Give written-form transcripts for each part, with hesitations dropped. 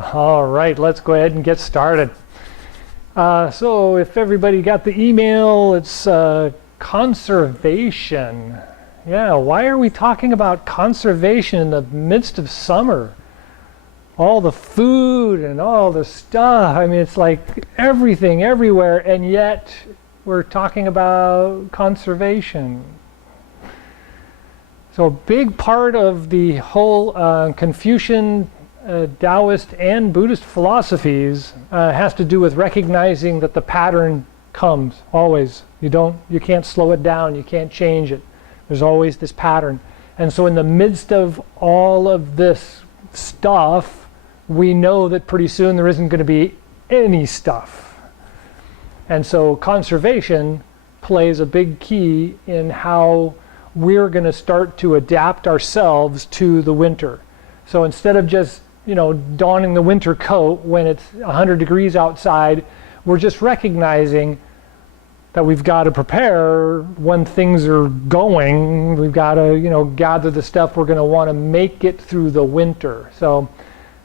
All right, let's go ahead and get started. So if everybody got the email, it's conservation. Yeah, why are we talking about conservation in the midst of summer? All the food and all the stuff. I mean, it's like everything everywhere, and yet we're talking about conservation. So a big part of the whole Confucian, Taoist, and Buddhist philosophies has to do with recognizing that the pattern comes always. You can't slow it down. You can't change it. There's always this pattern. And so in the midst of all of this stuff, we know that pretty soon there isn't going to be any stuff. And so conservation plays a big key in how we're going to start to adapt ourselves to the winter. So instead of just, donning the winter coat when it's 100 degrees outside, we're just recognizing that we've got to prepare when things are going. We've got to, gather the stuff we're going to want to make it through the winter. So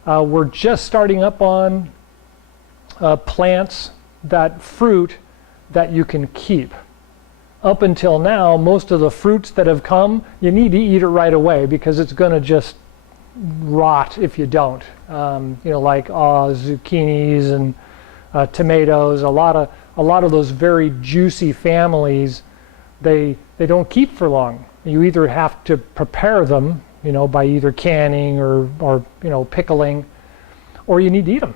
we're just starting up on plants, that fruit that you can keep. Up until now, most of the fruits that have come, you need to eat it right away because it's going to just rot if you don't. Like zucchinis and tomatoes. A lot of those very juicy families, they don't keep for long. You either have to prepare them, by either canning or pickling, or you need to eat them.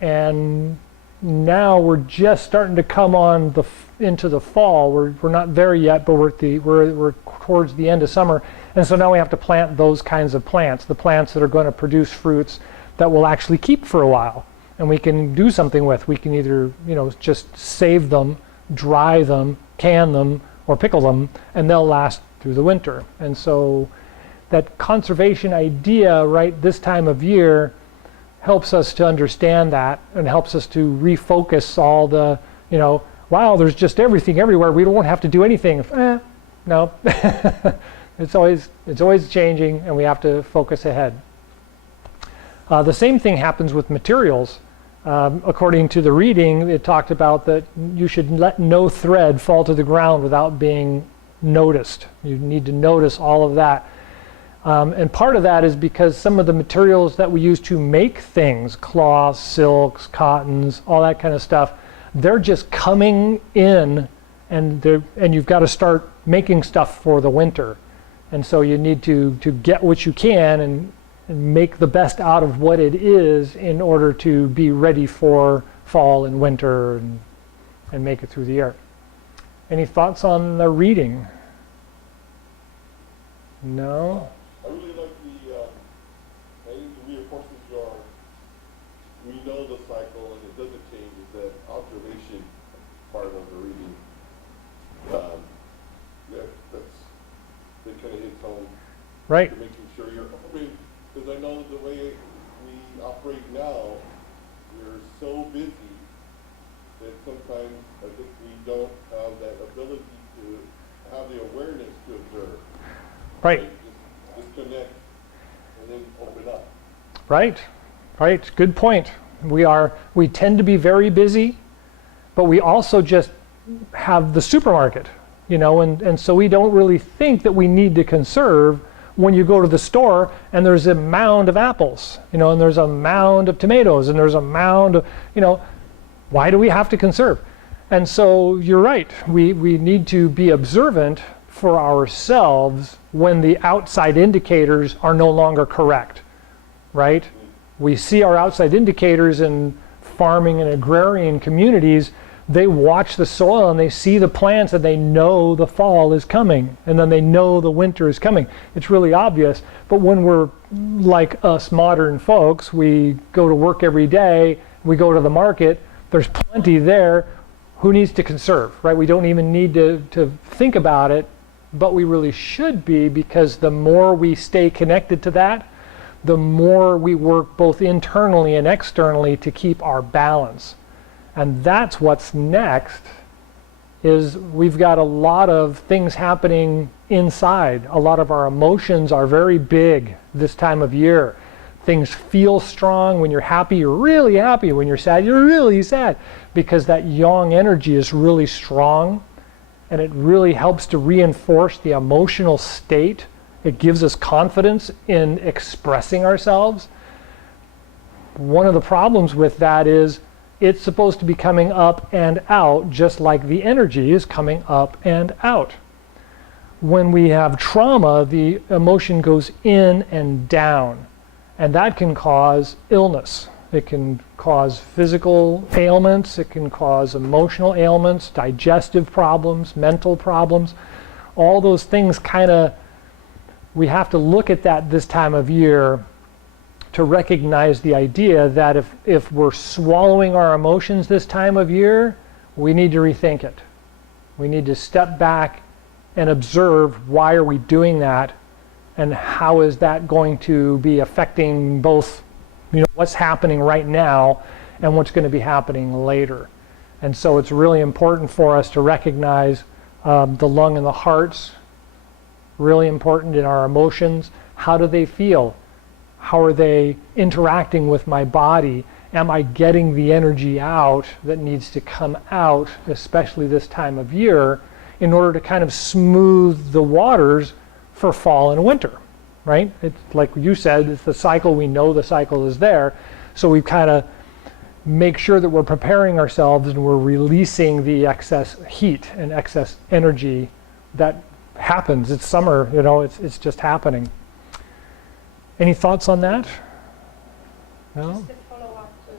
And now we're just starting to come on into the fall. We're not there yet, but we're towards the end of summer, and so now we have to plant those kinds of plants, the plants that are going to produce fruits that will actually keep for a while, and we can do something with. We can either just save them, dry them, can them, or pickle them, and they'll last through the winter. And so that conservation idea right this time of year helps us to understand that, and helps us to refocus all the, wow, there's just everything everywhere. We don't have to do anything. No, it's always changing, and we have to focus ahead. The same thing happens with materials. According to the reading, it talked about that you should let no thread fall to the ground without being noticed. You need to notice all of that. And part of that is because some of the materials that we use to make things, cloths, silks, cottons, all that kind of stuff, they're just coming in, and you've got to start making stuff for the winter. And so you need to get what you can and make the best out of what it is in order to be ready for fall and winter and make it through the year. Any thoughts on the reading? No? I really like I think the reinforcements are, we know the cycle and it doesn't change, is that observation part of the reading. That kind of hits home. Right. Making sure because I know the way we operate now, we're so busy that sometimes I think we don't have that ability to have the awareness to observe. Right. Disconnect and then open up. Right. Good point. We tend to be very busy, but we also just have the supermarket, and so we don't really think that we need to conserve when you go to the store and there's a mound of apples, and there's a mound of tomatoes, and there's a mound of, why do we have to conserve? And so you're right. We need to be observant for ourselves when the outside indicators are no longer correct, right? We see our outside indicators in farming and agrarian communities. They watch the soil and they see the plants and they know the fall is coming, and then they know the winter is coming. It's really obvious. But when we're like us modern folks, we go to work every day, we go to the market, there's plenty there. Who needs to conserve, right? We don't even need to think about it. But we really should be, because the more we stay connected to that, the more we work both internally and externally to keep our balance. And that's what's next, is we've got a lot of things happening inside. A lot of our emotions are very big this time of year. Things feel strong. When you're happy, you're really happy. When you're sad, you're really sad, because that yang energy is really strong, and it really helps to reinforce the emotional state. It gives us confidence in expressing ourselves. One of the problems with that is it's supposed to be coming up and out just like the energy is coming up and out. When we have trauma, the emotion goes in and down, and that can cause illness. It can cause physical ailments, it can cause emotional ailments, digestive problems, mental problems. All those things we have to look at that this time of year to recognize the idea that if we're swallowing our emotions this time of year, we need to rethink it. We need to step back and observe, why are we doing that, and how is that going to be affecting both, what's happening right now and what's going to be happening later. And so it's really important for us to recognize the lung and the heart's really important in our emotions. How do they feel? How are they interacting with my body? Am I getting the energy out that needs to come out, especially this time of year, in order to kind of smooth the waters for fall and winter, right? It's like you said, it's the cycle. We know the cycle is there. So we kind of make sure that we're preparing ourselves and we're releasing the excess heat and excess energy that happens. It's summer, it's just happening. Any thoughts on that? No? Just to follow up to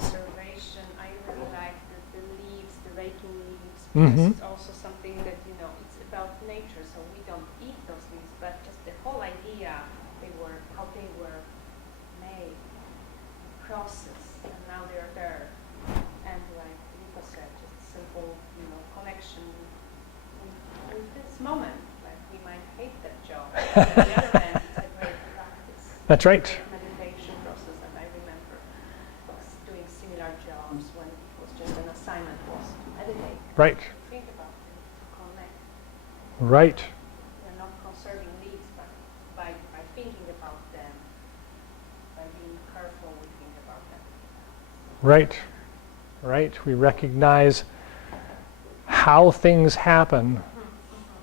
conservation, I really like the leaves, the raking leaves, because it's also something that, it's about nature, so we don't eat those leaves, but just the whole idea, how they were made, process, and now they're there. And like Rico said, just simple, connection with this moment. Like we might hate that job, but on the other hand, it's a great practice. That's right. Meditation process, and I remember doing similar jobs when it was just an assignment was to meditate. Right. To think about things, to connect. Right. We're not conserving leaves, but by thinking about them, by being careful, we think about them. Right. Right. We recognize how things happen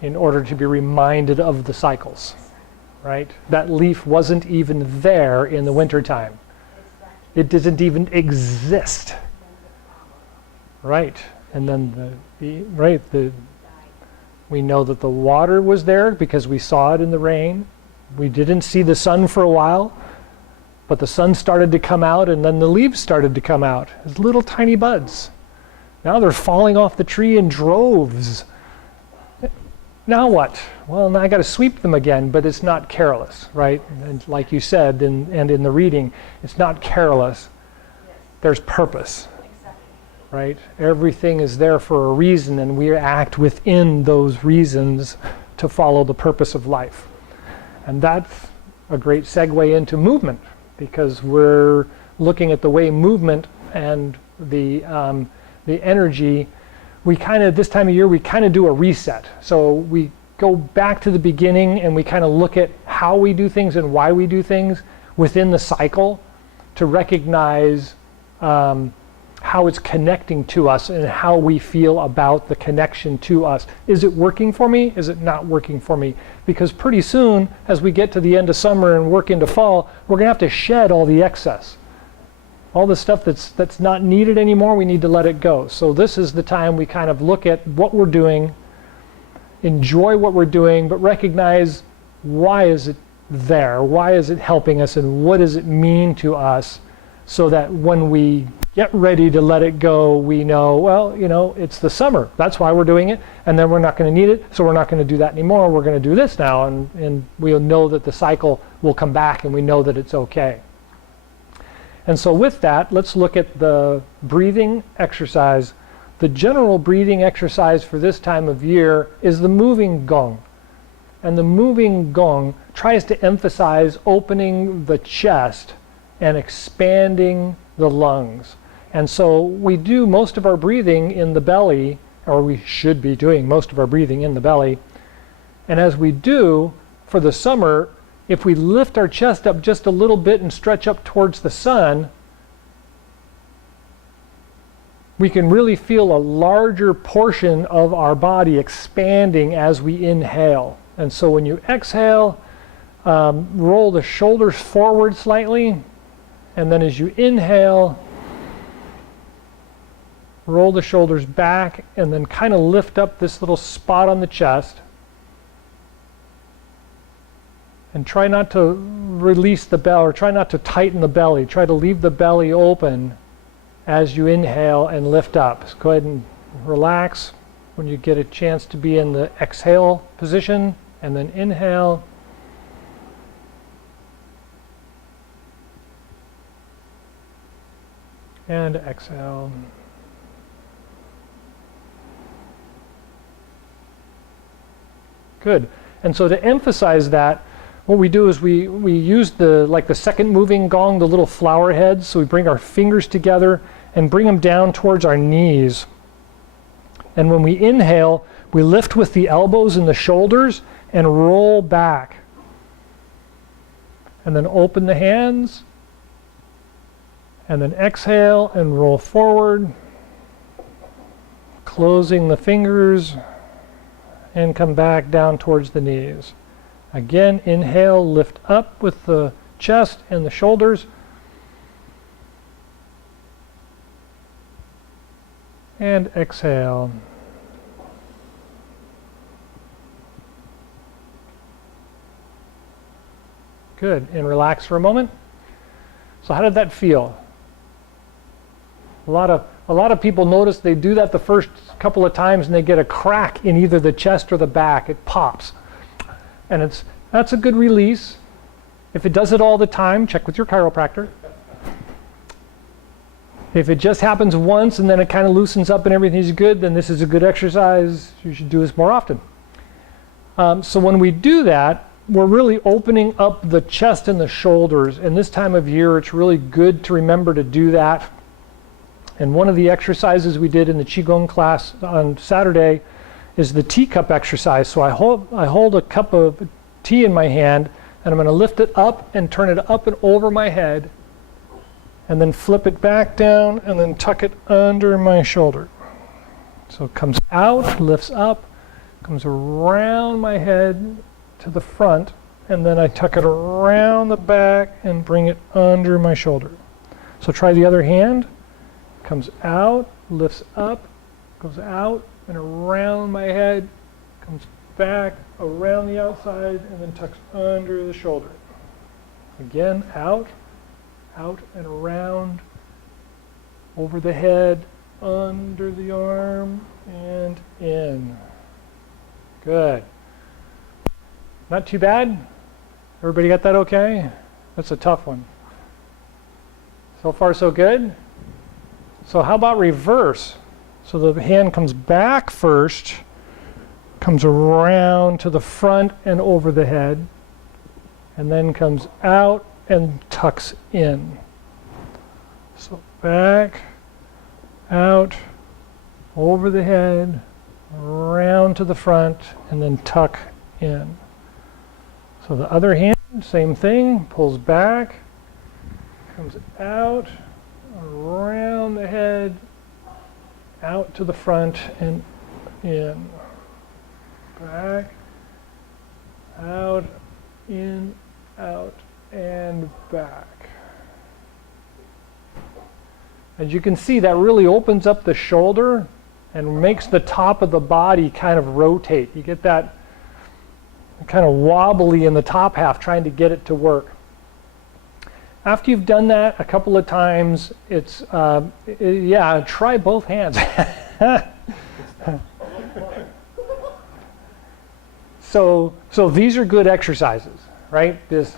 in order to be reminded of the cycles. Right? That leaf wasn't even there in the wintertime. Exactly. It doesn't even exist. Right. And then we know that the water was there because we saw it in the rain. We didn't see the sun for a while, but the sun started to come out, and then the leaves started to come out as little tiny buds. Now they're falling off the tree in droves. Now what? Well, now I got to sweep them again, but it's not careless, right? And like you said, and in the reading, it's not careless. Yes. There's purpose, Exactly. right? Everything is there for a reason, and we act within those reasons to follow the purpose of life. And that's a great segue into movement, because we're looking at the way movement and the energy, this time of year, we kind of do a reset. So we go back to the beginning and we kind of look at how we do things and why we do things within the cycle to recognize how it's connecting to us and how we feel about the connection to us. Is it working for me? Is it not working for me? Because pretty soon, as we get to the end of summer and work into fall, we're going to have to shed all the excess. All the stuff that's not needed anymore, we need to let it go. So this is the time we kind of look at what we're doing, enjoy what we're doing, but recognize, why is it there? Why is it helping us, and what does it mean to us, so that when we get ready to let it go, we know, well, it's the summer. That's why we're doing it, and then we're not going to need it, so we're not going to do that anymore. We're going to do this now, and we'll know that the cycle will come back, and we know that it's okay. And so with that, let's look at the breathing exercise. The general breathing exercise for this time of year is the moving gong. And the moving gong tries to emphasize opening the chest and expanding the lungs. And so we do most of our breathing in the belly, or we should be doing most of our breathing in the belly. And as we do, for the summer, if we lift our chest up just a little bit and stretch up towards the sun, we can really feel a larger portion of our body expanding as we inhale. And so when you exhale, roll the shoulders forward slightly, and then as you inhale, roll the shoulders back, and then kind of lift up this little spot on the chest. And try not to release the belly, or try not to tighten the belly. Try to leave the belly open as you inhale and lift up. So go ahead and relax when you get a chance to be in the exhale position, and then inhale. And exhale. Good. And so to emphasize that, what we do is we use the second moving gong, the little flower heads. So we bring our fingers together and bring them down towards our knees. And when we inhale, we lift with the elbows and the shoulders and roll back. And then open the hands. And then exhale and roll forward. Closing the fingers and come back down towards the knees. Again, inhale, lift up with the chest and the shoulders. And exhale. Good. And relax for a moment. So how did that feel? A lot of people notice they do that the first couple of times and they get a crack in either the chest or the back. It pops. And that's a good release. If it does it all the time, check with your chiropractor. If it just happens once and then it kind of loosens up and everything's good, then this is a good exercise. You should do this more often. So when we do that, we're really opening up the chest and the shoulders. And this time of year, it's really good to remember to do that. And one of the exercises we did in the Qigong class on Saturday is the teacup exercise. So I hold a cup of tea in my hand, and I'm going to lift it up and turn it up and over my head, and then flip it back down, and then tuck it under my shoulder. So it comes out, lifts up, comes around my head to the front, and then I tuck it around the back and bring it under my shoulder. So try the other hand. Comes out, lifts up, goes out and around my head, comes back around the outside, and then tucks under the shoulder. Again, out, out and around, over the head, under the arm, and in. Good. Not too bad? Everybody got that okay? That's a tough one. So far, so good? So how about reverse? So the hand comes back first, comes around to the front and over the head, and then comes out and tucks in. So back, out, over the head, around to the front, and then tuck in. So the other hand, same thing, pulls back, comes out, around the head, out to the front and in. Back, out, in, out, and back. As you can see, that really opens up the shoulder and makes the top of the body kind of rotate. You get that kind of wobbly in the top half trying to get it to work. After you've done that a couple of times, it's, yeah, try both hands. So these are good exercises, right? This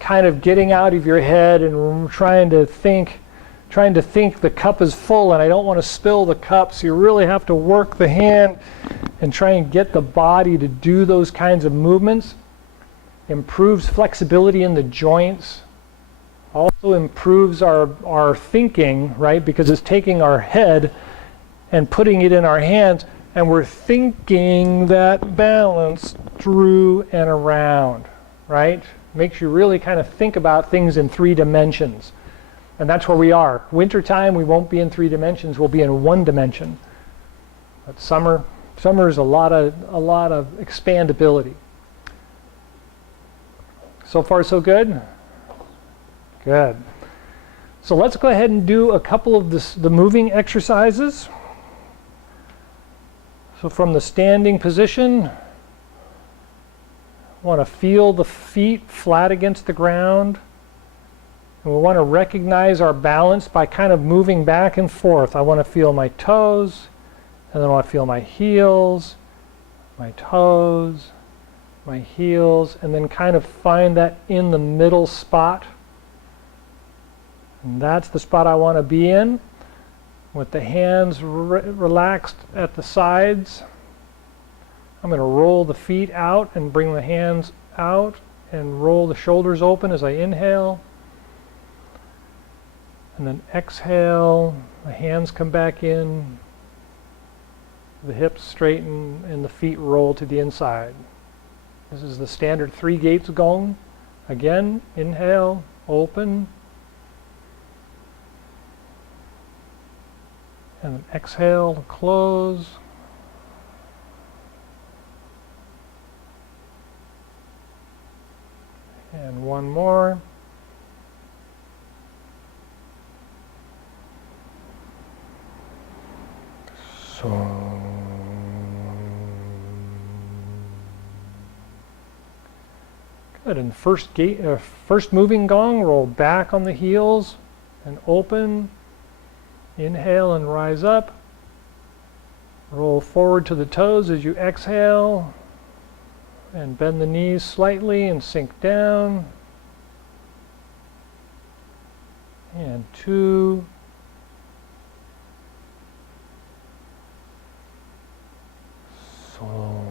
kind of getting out of your head and trying to think the cup is full and I don't want to spill the cup, so you really have to work the hand and try and get the body to do those kinds of movements. Improves flexibility in the joints. Also improves our thinking, right? Because it's taking our head and putting it in our hands, and we're thinking that balance through and around, right? Makes you really kind of think about things in 3 dimensions. And that's where we are. Wintertime, we won't be in 3 dimensions, we'll be in 1 dimension. But summer is a lot of expandability. So far, so good? Good. So let's go ahead and do a couple of the moving exercises. So from the standing position, we want to feel the feet flat against the ground. And we want to recognize our balance by kind of moving back and forth. I want to feel my toes, and then I want to feel my heels, my toes, my heels, and then kind of find that in the middle spot. And that's the spot I want to be in, with the hands relaxed at the sides. I'm going to roll the feet out and bring the hands out and roll the shoulders open as I inhale. And then exhale, the hands come back in, the hips straighten, and the feet roll to the inside. This is the standard 3 gates gong. Again, inhale, open. And then exhale, close. And one more. So good. And first moving gong, roll back on the heels and open. Inhale and rise up. Roll forward to the toes as you exhale. And bend the knees slightly and sink down. And 2. So.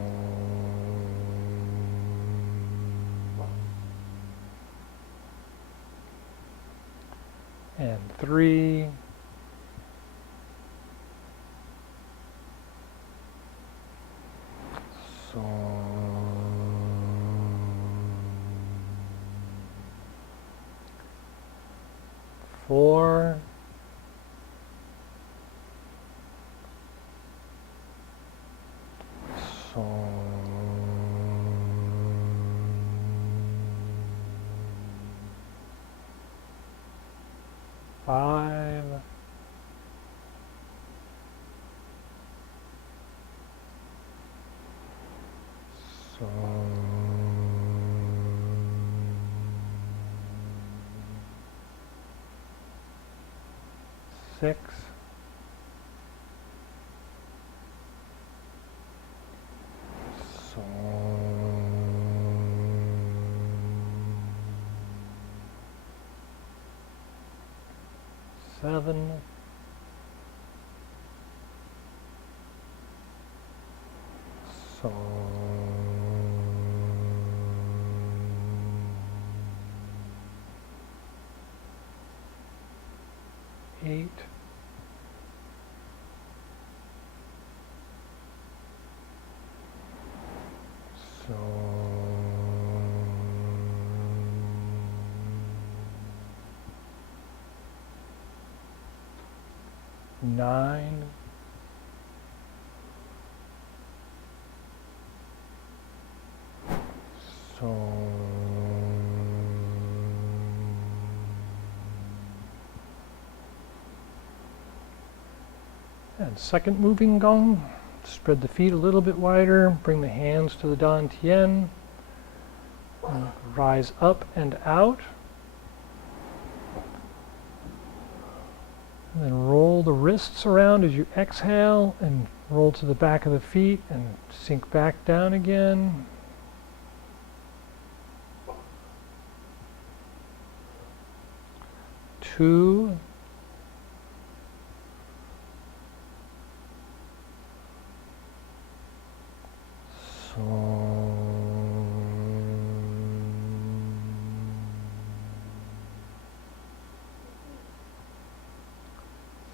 And 3. So. Four. So. 5. So. 6. So. 7. So. 8. So. 9. So. 10. Second moving gong. Spread the feet a little bit wider. Bring the hands to the dantian. Rise up and out. And then roll the wrists around as you exhale and roll to the back of the feet and sink back down again. Two. So.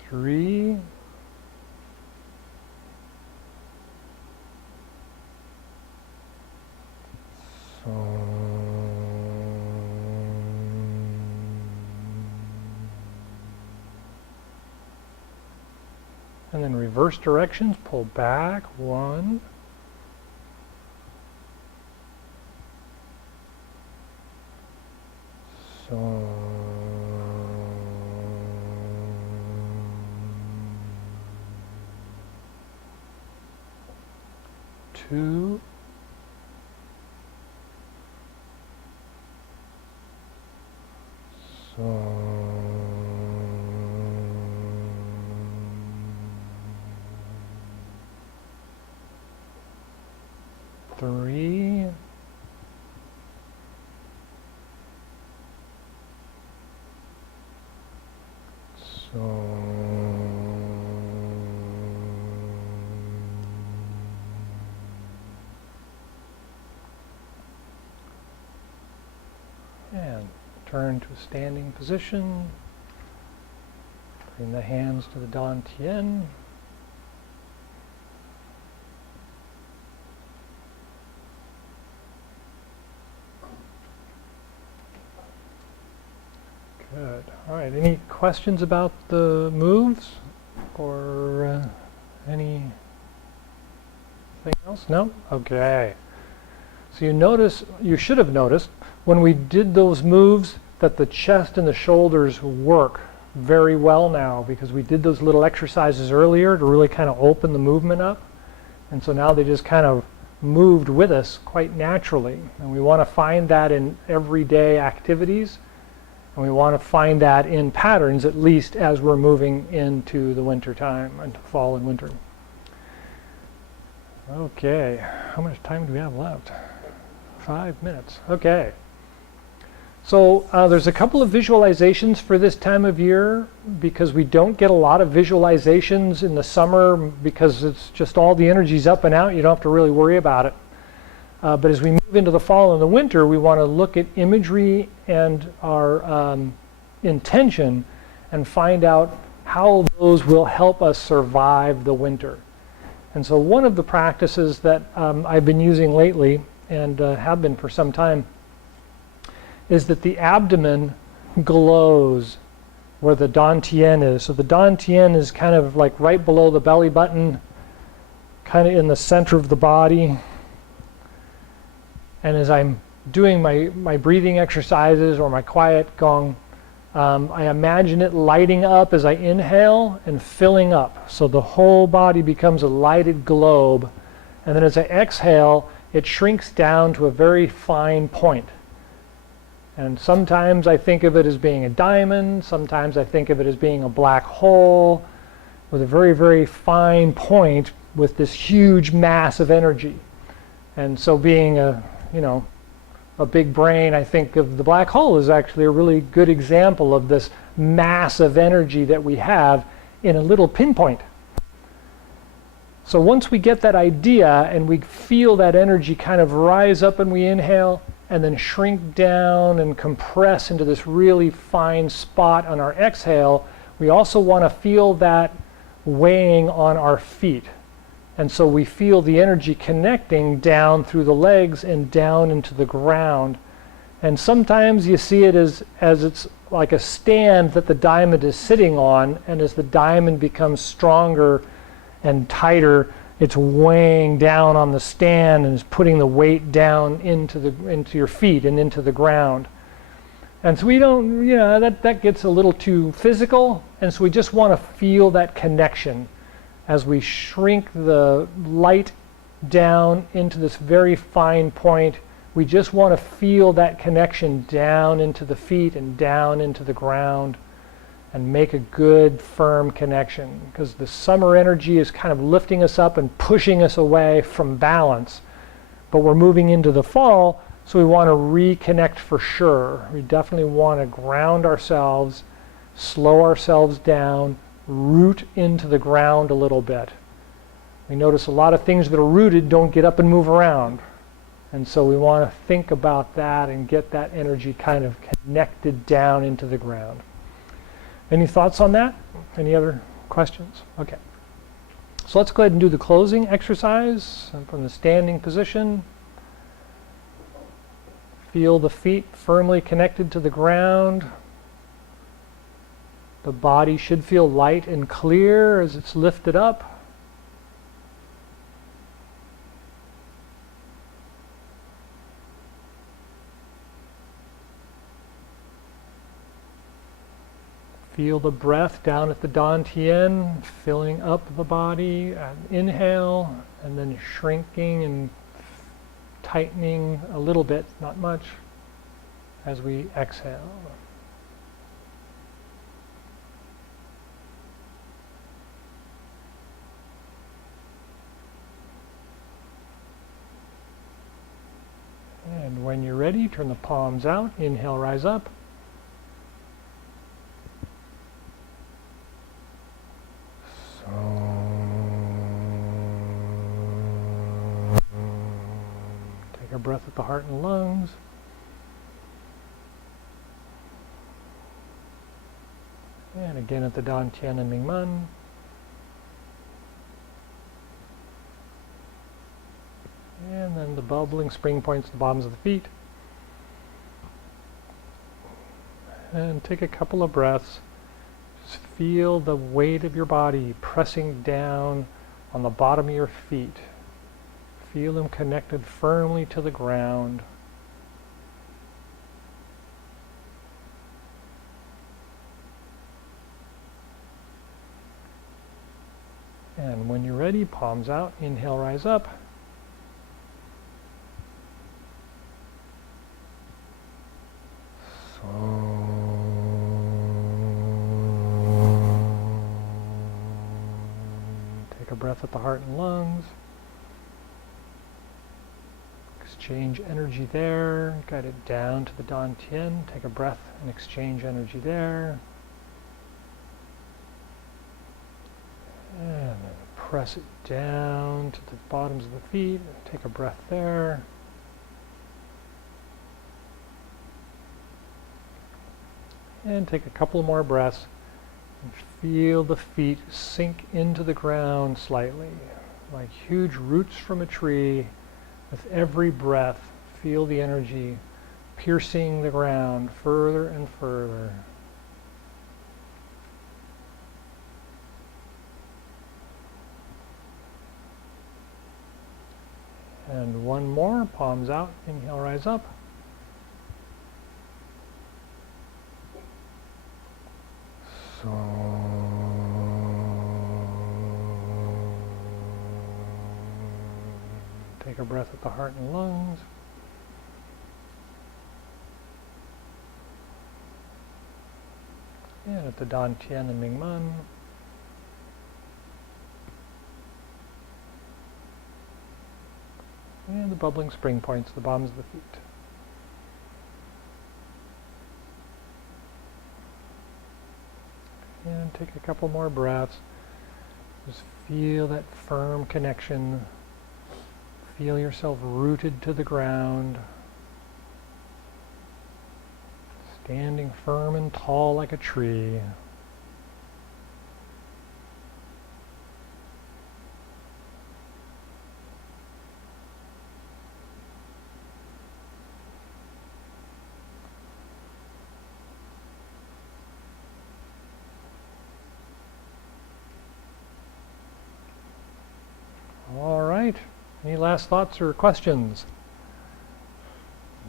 3. So. And then reverse directions, pull back, 1. So 2. So 3. So 'and turn to a standing position. Bring the hands to the dantian. Good. All right. Any questions about the moves or anything else? No? Okay. So you should have noticed when we did those moves that the chest and the shoulders work very well now, because we did those little exercises earlier to really kind of open the movement up. And so now they just kind of moved with us quite naturally. And we want to find that in everyday activities. And we want to find that in patterns, at least as we're moving into the winter time, into fall and winter. Okay, how much time do we have left? 5 minutes. Okay. So there's a couple of visualizations for this time of year, because we don't get a lot of visualizations in the summer because it's just all the energy's up and out. You don't have to really worry about it. But as we move into the fall and the winter, we want to look at imagery and our intention and find out how those will help us survive the winter. And so one of the practices that I've been using lately, and have been for some time, is that the abdomen glows where the dantian is. So the dantian is kind of like right below the belly button, kind of in the center of the body. And as I'm doing my breathing exercises or my quiet gong, I imagine it lighting up as I inhale and filling up. So the whole body becomes a lighted globe. And then as I exhale, it shrinks down to a very fine point. And sometimes I think of it as being a diamond. Sometimes I think of it as being a black hole with a very, very fine point with this huge mass of energy. And so being a big brain, I think of the black hole as actually a really good example of this mass of energy that we have in a little pinpoint. So once we get that idea and we feel that energy kind of rise up when we inhale and then shrink down and compress into this really fine spot on our exhale, we also want to feel that weighing on our feet. And so we feel the energy connecting down through the legs and down into the ground. And sometimes you see it as it's like a stand that the diamond is sitting on, and as the diamond becomes stronger and tighter, it's weighing down on the stand and is putting the weight down into your feet and into the ground. And so we don't, that gets a little too physical, and so we just want to feel that connection. As we shrink the light down into this very fine point, we just want to feel that connection down into the feet and down into the ground and make a good, firm connection. Because the summer energy is kind of lifting us up and pushing us away from balance. But we're moving into the fall, so we want to reconnect for sure. We definitely want to ground ourselves, slow ourselves down, root into the ground a little bit. We notice a lot of things that are rooted don't get up and move around. And so we want to think about that and get that energy kind of connected down into the ground. Any thoughts on that? Any other questions? Okay. So let's go ahead and do the closing exercise from the standing position. Feel the feet firmly connected to the ground. The body should feel light and clear as it's lifted up. Feel the breath down at the dantian, filling up the body. Inhale, and then shrinking and tightening a little bit, not much, as we exhale. And when you're ready, turn the palms out. Inhale, rise up. Take a breath at the heart and lungs. And again at the dantian and mingmen. And then the bubbling spring points to the bottoms of the feet. And take a couple of breaths. Just feel the weight of your body pressing down on the bottom of your feet. Feel them connected firmly to the ground. And when you're ready, palms out, inhale, rise up. Take a breath at the heart and lungs. Exchange energy there. Guide it down to the dantian. Take a breath and exchange energy there. And then press it down to the bottoms of the feet. Take a breath there. And take a couple more breaths and feel the feet sink into the ground slightly, like huge roots from a tree. With every breath, feel the energy piercing the ground further and further. And one more, palms out, inhale, rise up. Take a breath at the heart and lungs. And at the dantian and mingmen. And the bubbling spring points to the bottoms of the feet. And take a couple more breaths. Just feel that firm connection. Feel yourself rooted to the ground. Standing firm and tall like a tree. All right. Any last thoughts or questions?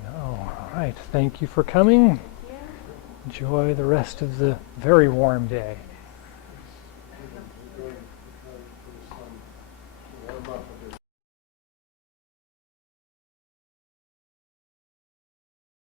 No. All right. Thank you for coming. Enjoy the rest of the very warm day.